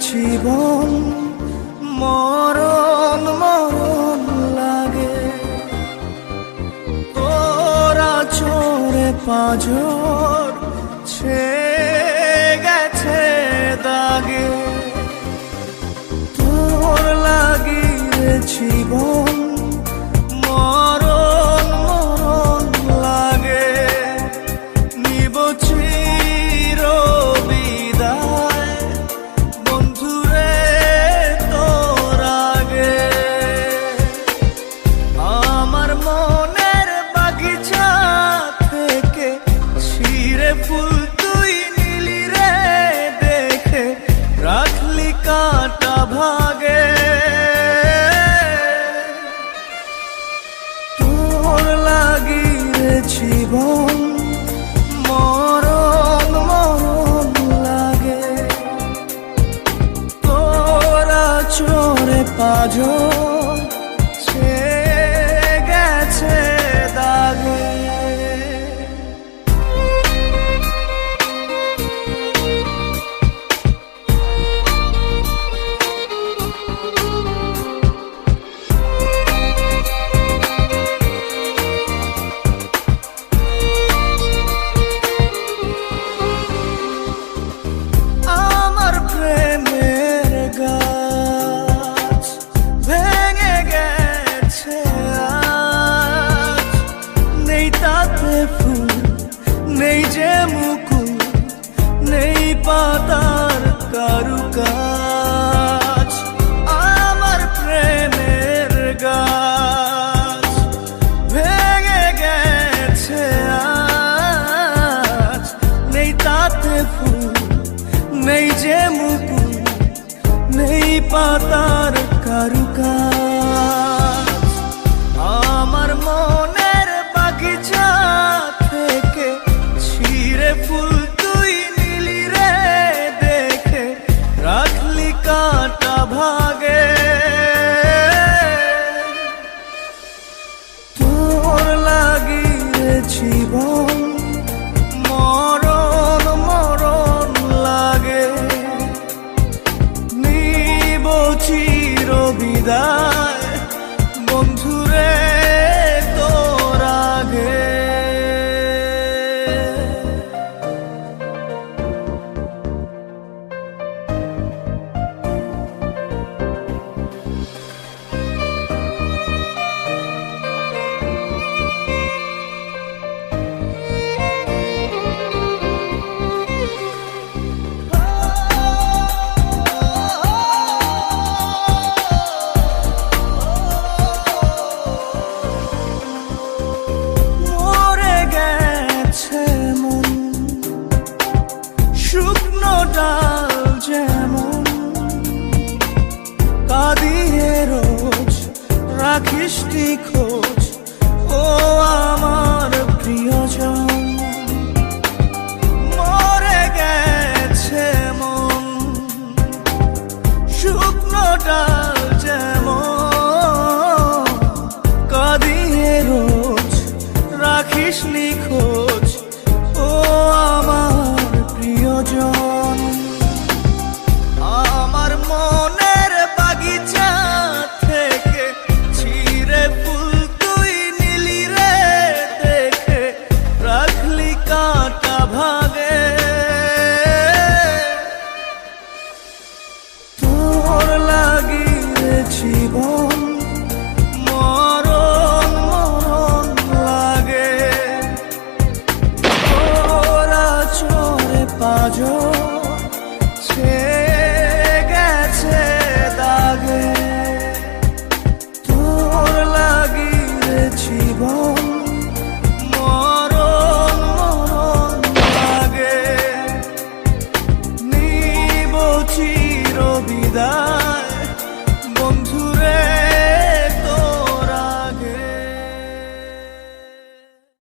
জীবন মরণ মরণ লাগে। তোরা চোরে পাঁজর ছে গেছে দাগে। লাগিয়ে জীবন মরণ মরণ লাগে। তোরা চোরে পাজর পাতার কারুকা আমার মনের বাগিচা থেকে ছিঁড়ে ফুল তুই নিলি রে দেখে। রাখলি কাটা ভাগে। তোর লাগিয়েছি জীবন vida. secret. quiero olvidar.